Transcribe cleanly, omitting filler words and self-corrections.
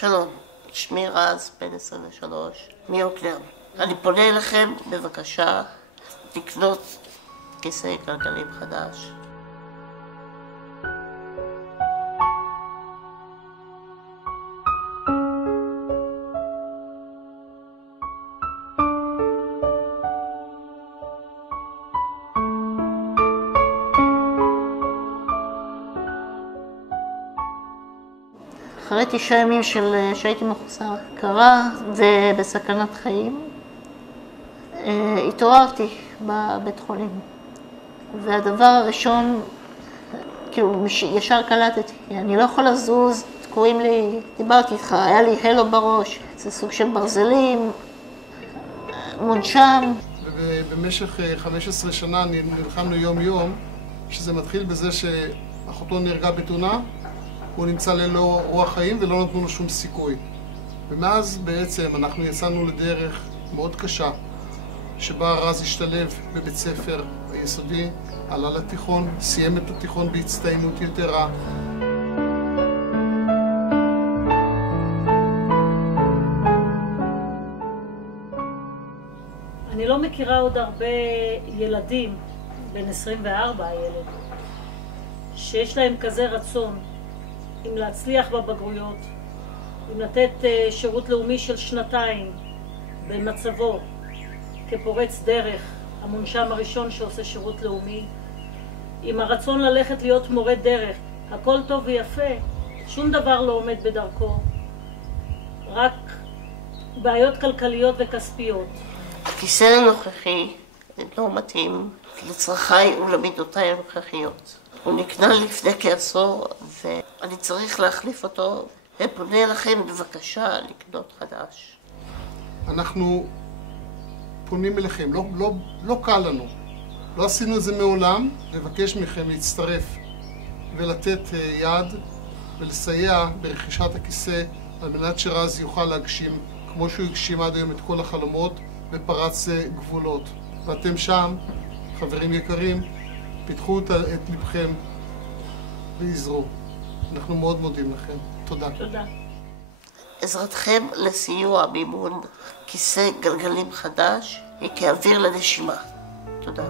שלום, שמי רז, בן 23, מיוקנעם. אני פונה אליכם בבקשה לקנות כיסא גלגלים חדש. אחרי 9 ימים שהייתי מחוסר הכרה ובסכנת חיים, התעוררתי בבית חולים. והדבר הראשון, כאילו ישר קלטתי, אני לא יכולה לזוז, קוראים לי, דיברתי איתך, היה לי הלו בראש, זה סוג של ברזלים, מונשם. ובמשך 15 שנה נלחמנו יום יום, שזה מתחיל בזה שאחותו נהרגה בתאונה, הוא נמצא ללא רוח חיים ולא נתנו לו שום סיכוי. ומאז בעצם אנחנו יצאנו לדרך מאוד קשה, שבה רז השתלב בבית ספר היסודי, עלה לתיכון, סיים את התיכון בהצטיינות יתרה. אני לא מכירה עוד הרבה ילדים, בן 24 הילד, שיש להם כזה רצון אם להצליח בבגרויות, אם לתת שירות לאומי של 2 במצבו כפורץ דרך, המונשם הראשון שעושה שירות לאומי, עם הרצון ללכת להיות מורה דרך. הכל טוב ויפה, שום דבר לא עומד בדרכו, רק בעיות כלכליות וכספיות. הכיסא הנוכחי לא מתאים לצרכיי ולמידותיי הנוכחיות. הוא נקנה לפני כעשור ואני צריך להחליף אותו, ופונה אליכם בבקשה לקנות חדש. אנחנו פונים אליכם, לא קל לנו. לא עשינו את זה מעולם, לבקש מכם להצטרף ולתת יד ולסייע ברכישת הכיסא על מנת שרז יוכל להגשים, כמו שהוא הגשים עד היום, את כל החלומות ופרץ גבולות. ואתם שם, חברים יקרים, פיתחו את לבכם ועזרו. אנחנו מאוד מודים לכם. תודה. תודה. עזרתכם לסיוע מימון כיסא גלגלים חדש היא כאוויר לנשימה. תודה.